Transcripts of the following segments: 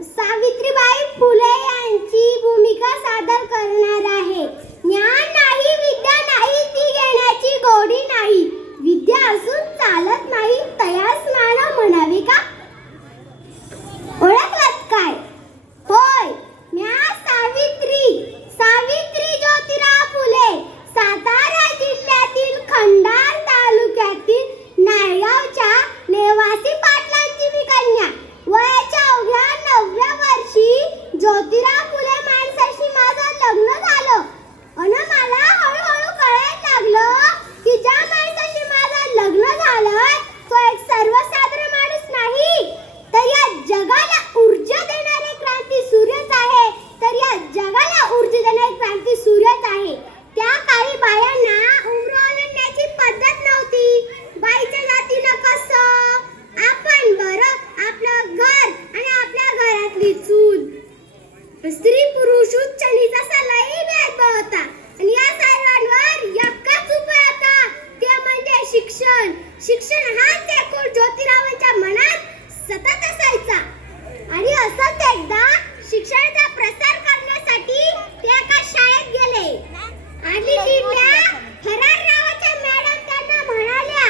सावित्रीबाई फुले यांची भूमिका सादर करणार आहे. ज्ञान नाही, विद्या नाही, ती घेण्याची गोडी नाही. विद्या असून चालत नाही, तयास मानव म्हणावे का? ओळखलात काय? होय, म्या सावित्री ज्योतिराव फुले, सातारा जिल्ह्यातील खंडार तालुक्यातील नायगावच्या नेवासी पाटलांची मी कन्या. वयाच्या अवघ्या 9व्या वर्षी ज्योतिराव फुले माणसाशी माझं लग्न झालं. अन मला हळूहळू कळायला लागलं की ज्या माणसाशी माझं लग्न झालंय तो एक सर्वसाधारण माणूस नाही, तर या जगाला ऊर्जा देणारे क्रांती सूर्यच आहे. तर या जगाला ऊर्जा देणारे क्रांती सूर्यच आहे. त्या काळी बायांना उमरो ओलांडण्याची पद्धत नव्हती. बाईच्या जातीनं कसं आपण बरं आपलं घर आणि आपल्या घरातली चूल, स्त्री पुरुष उच्च नीच असा लई भेदभाव होता. आणि या सर्वांवर एकच उपाय होता, ते म्हणजे शिक्षण. शिक्षण हाच एकूण ज्योतिरावांच्या मनात सतत असायचा. आणि असंच एकदा शिक्षणाचा प्रसार करण्यासाठी ते एका शाळेत गेले. आणि तिथल्या फरार नावाच्या मॅडम त्यांना म्हणाल्या,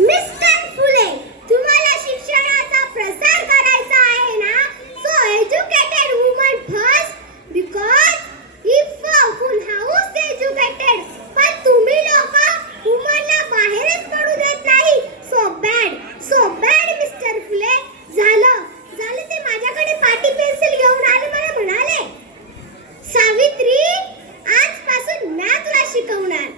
मिस्टर फुले, तुम्हाला शिक्षणाचा प्रसार करायचा आहे ना, so educated woman first, because if a full house educated, पण तुम्ही लोक वुमनला बाहेरच पडू देत नाही. सो बॅड मिस्टर फुले. झालं ते माझ्याकडे पाटी पेन्सिल घेऊन आले. मला म्हणाले, सावित्री, आजपासून मी तुला शिकवणार.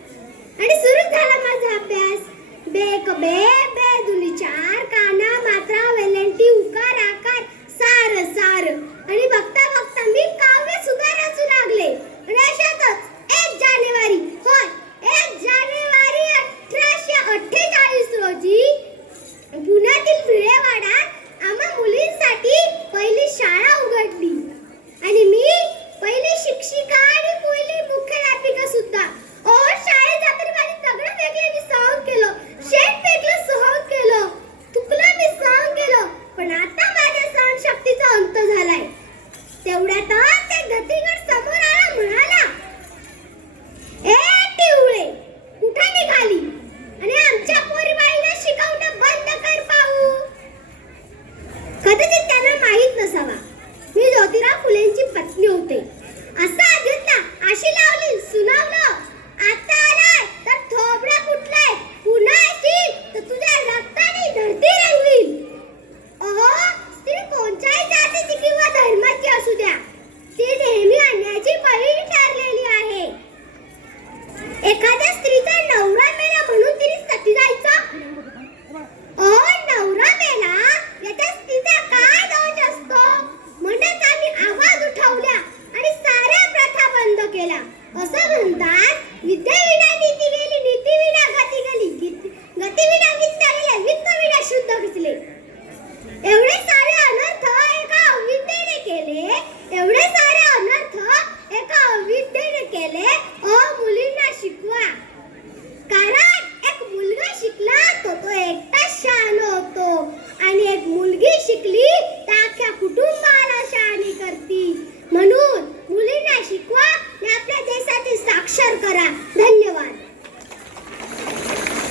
आणि सुरू झाला माझा अभ्यास. बेक बे बे दुली चार, काना मात्रा वेलंटी उकार आकार सार. आणि बघता बघता मी काव्य सुद्धा रचू लागले. आणि अशातच 1 जानेवारी 1848 रोजी पुण्यातील विळेवाडात आम्हा मुलींसाठी पहिली शाळा उघडली. आणि मी पहिली शिक्षिका आणि पहिली मुख्याध्यापिका सुद्धा. शाळेत जाताना माझी दगड फेकले, मी सहन केलं. शेण फेकलं, सहन केलं. चुकलं, मी सहन केलं. पण आता माझ्या सहनशक्तीचा अंत झालाय. तेवढ्यातच ते गतिगड समोर आला. म्हणाला, ए टिवळे, कुठे निघाली? आणि आमच्या पोरीबाईला शिकवणं बंद कर पाहू. कदाचित त्यांना माहित नसावा मी ज्योतिराव फुलेंची पत्नी होते. असा घेतला, अशी लावली, सुनावलं. आता आलाय तर थोबडा फुटलाय. पुन्हा येशील तर तुझ्या रक्ताने धरती रंगवील. स्त्री कोणत्याही जातीची किंवा धर्माची असू द्या,